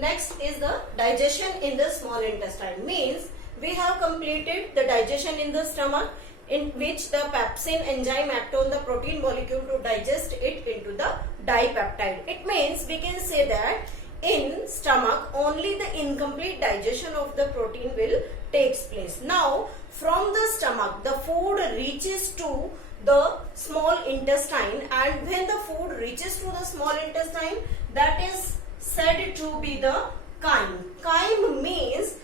Next is the digestion in the small intestine. Means we have completed the digestion in the stomach, in which the pepsin enzyme act on the protein molecule to digest it into the dipeptide. It means we can say that in stomach only the incomplete digestion of the protein will takes place. Now from the stomach the food reaches to the small intestine, and when the food reaches to the small intestine, that is said to be the chyme. Chyme means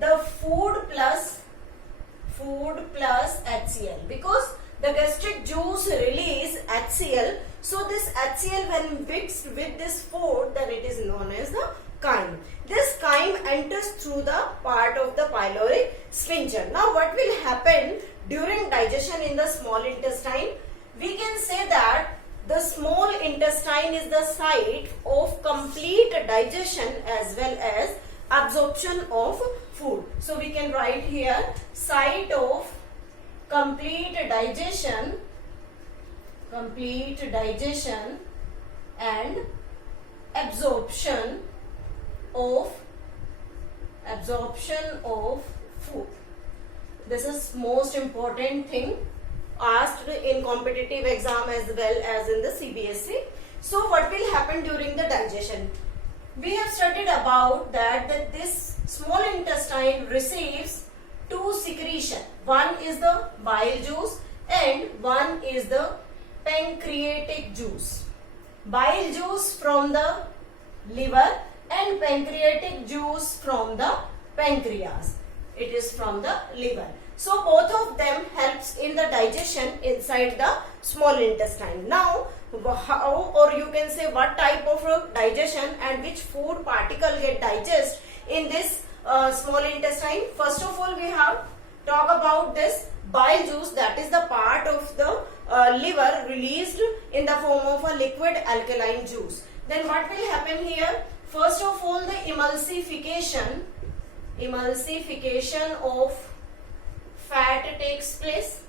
the food plus HCl, because the gastric juice release HCl. So this HCl when mixed with this food, then it is known as the chyme. This chyme enters through the part of the pyloric sphincter. Now what will happen during digestion in the small intestine? We can say that the small intestine is the site of complete digestion as well as absorption of food. So we can write here site of complete digestion and absorption of food. This is most important thing asked in competitive exam as well as in the CBSE. So what will happen during the digestion? We have studied about that this small intestine receives two secretion. One is the bile juice and one is the pancreatic juice. Bile juice from the liver and pancreatic juice from the pancreas. It is from the liver. So both of them helps in the digestion inside the small intestine. Now how, or you can say what type of digestion and which food particle get digest in this small intestine. First of all, we have talk about this bile juice, that is the part of the liver released in the form of a liquid alkaline juice. Then what will happen here? First of all, the emulsification of fat takes place,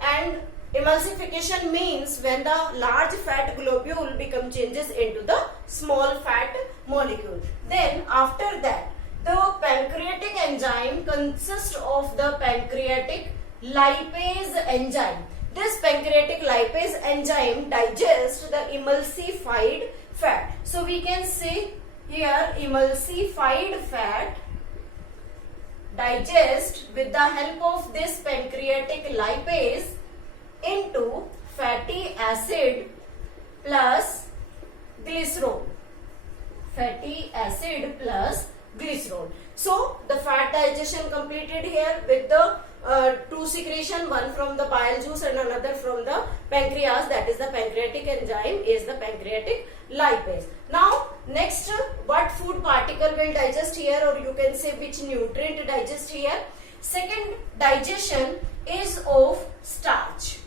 and emulsification means when the large fat globule changes into the small fat molecule. Then after that, the pancreatic enzyme consists of the pancreatic lipase enzyme. This pancreatic lipase enzyme digests the emulsified fat. So we can say here emulsified fat digest with the help of this pancreatic lipase into fatty acid plus glycerol. Fatty acid plus glycerol. So the fat digestion completed here with the two secretion, one from the bile juice and another from the pancreas, that is the pancreatic enzyme is the pancreatic lipase. Now next, what food particle will digest here, or you can say which nutrient digest here? Second digestion is of starch.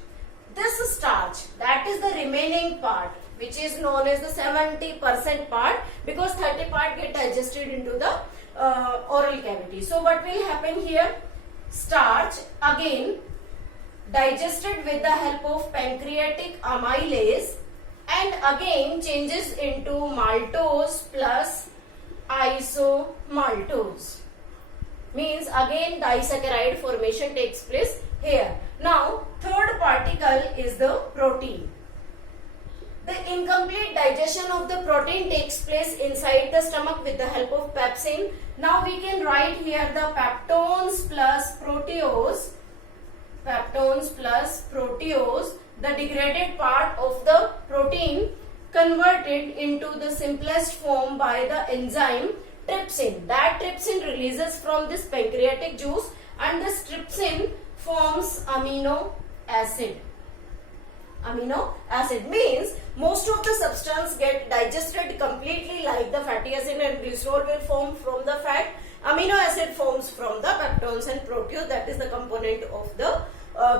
This starch, that is the remaining part, which is known as the 70% part, because 30% get digested into the oral cavity. So what will happen here? Starch again digested with the help of pancreatic amylase and again changes into maltose plus isomaltose. Means again disaccharide formation takes place here. Now third particle is the protein. The incomplete digestion of the protein takes place inside the stomach with the help of pepsin. Now we can write here the peptones plus proteose. Peptones plus proteose, the degraded part of the protein converted into the simplest form by the enzyme trypsin. That trypsin releases from this pancreatic juice, and this trypsin forms amino acid. Amino acid means most of the substance get digested completely, like the fatty acid and glycerol will form from the fat. Amino acid forms from the peptones and proteose, that is the component of the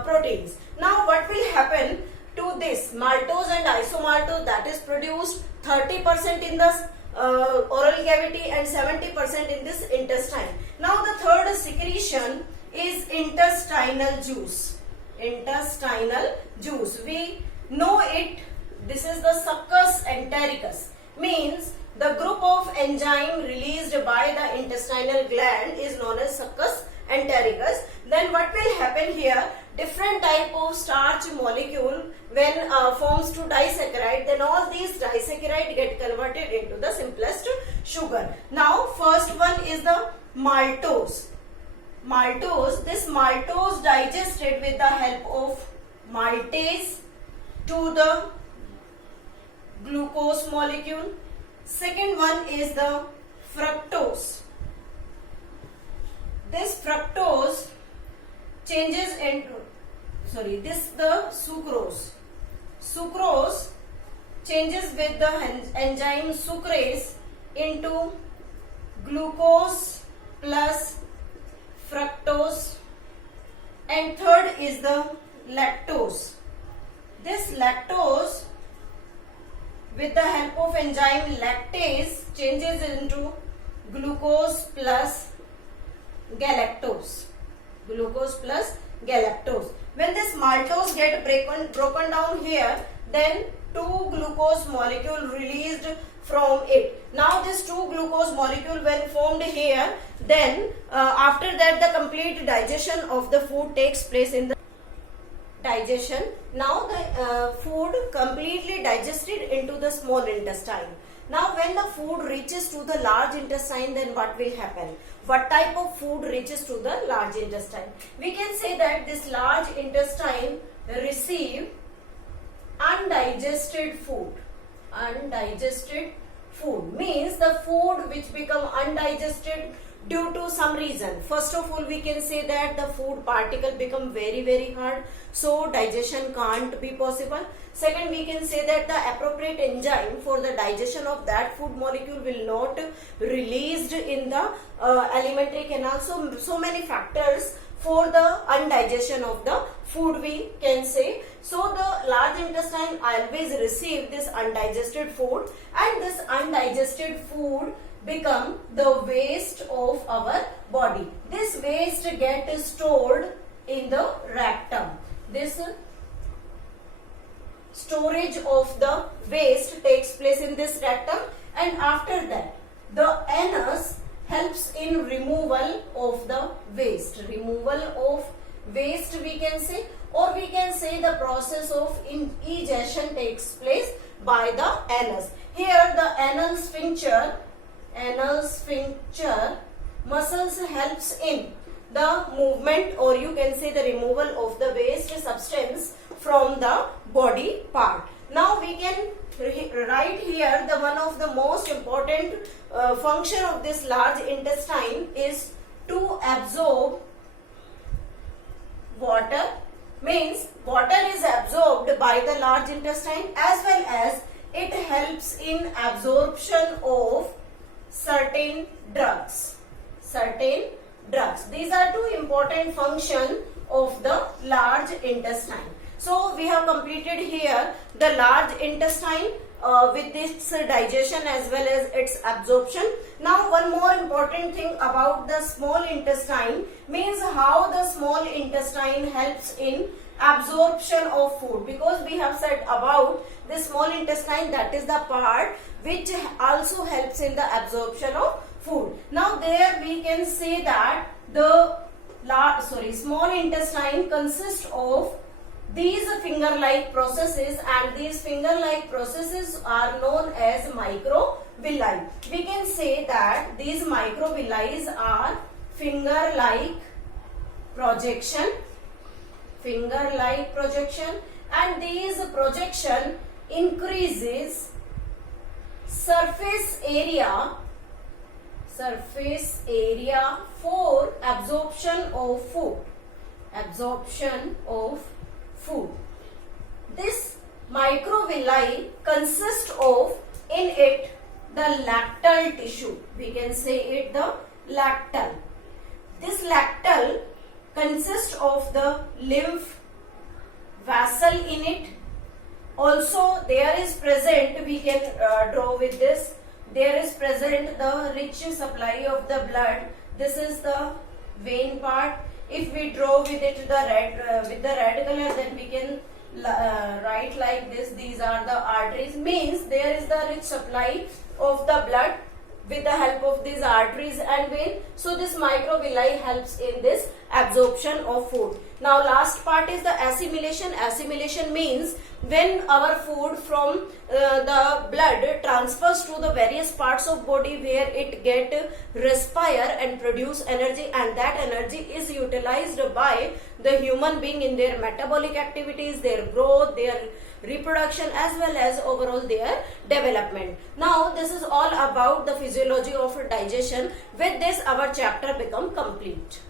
proteins. Now what will happen to this maltose and isomaltose, that is produced 30% in the oral cavity and 70% in this intestine. Now the third secretion is intestinal juice. Intestinal juice, we know it, this is the succus entericus, means The group of enzyme released by the intestinal gland is known as succus entericus. Then what will happen here? Different type of starch molecule when forms to disaccharide, then all these disaccharide get converted into the simplest sugar. Now first one is the maltose. Maltose, this maltose digested with the help of maltase to the glucose molecule. Second one is the fructose. This fructose changes into, the sucrose. Sucrose changes with the enzyme sucrase into glucose plus fructose. And third is the lactose. This lactose with the help of enzyme lactase changes into glucose plus galactose. Glucose plus galactose. When this maltose get broken down here, then 2 glucose molecule released from it. Now this 2 glucose molecule when formed here, then after that the complete digestion of the food takes place in the digestion. Now the food completely digested into the small intestine. Now when the food reaches to the large intestine, then what will happen? What type of food reaches to the large intestine? We can say that this large intestine receive undigested food. Undigested food means the food which become undigested due to some reason. First of all, we can say that the food particle become very hard, so digestion can't be possible. Second, we can say that the appropriate enzyme for the digestion of that food molecule will not released in the alimentary canal. So many factors for the undigestion of the food, we can say. So the large intestine always receive this undigested food, and this undigested food become the waste of our body. This waste get stored in the rectum. This storage of the waste takes place in this rectum, and after that the anus helps in removal of the waste. Removal of waste we can say, or we can say the process of egestion takes place by the anus. Here the anal sphincter muscles helps in the movement, or you can say the removal of the waste substance from the body part. Now we can write here the one of the most important function of this large intestine is to absorb water. Means water is absorbed by the large intestine, as well as it helps in absorption of certain drugs. These are two important functions of the large intestine. So we have completed here the large intestine with its digestion as well as its absorption. Now one more important thing about the small intestine means how the small intestine helps in absorption of food, because we have said about the small intestine, that is the part which also helps in the absorption of food. Now there we can say that the small intestine consists of these finger-like processes, and these finger-like processes are known as microvilli. We can say that these microvilli are finger-like projection, and these projection increases surface area for absorption of food. This microvilli consists of in it the lactal tissue. We can say it the lactal. This lactal consists of the lymph vessel in it. Also there is present, we can draw with this, there is present the rich supply of the blood. This is the vein part. If we draw with it the red color, then we can write like this. These are the arteries, means there is the rich supply of the blood with the help of these arteries and vein. So this microvilli helps in this absorption of food. Now last part is the assimilation. Assimilation means when our food from the blood transfers to the various parts of body where it get respire and produce energy, and that energy is utilized by the human being in their metabolic activities, their growth, their reproduction, as well as overall their development. Now this is all about the physiology of digestion. With this our chapter become complete.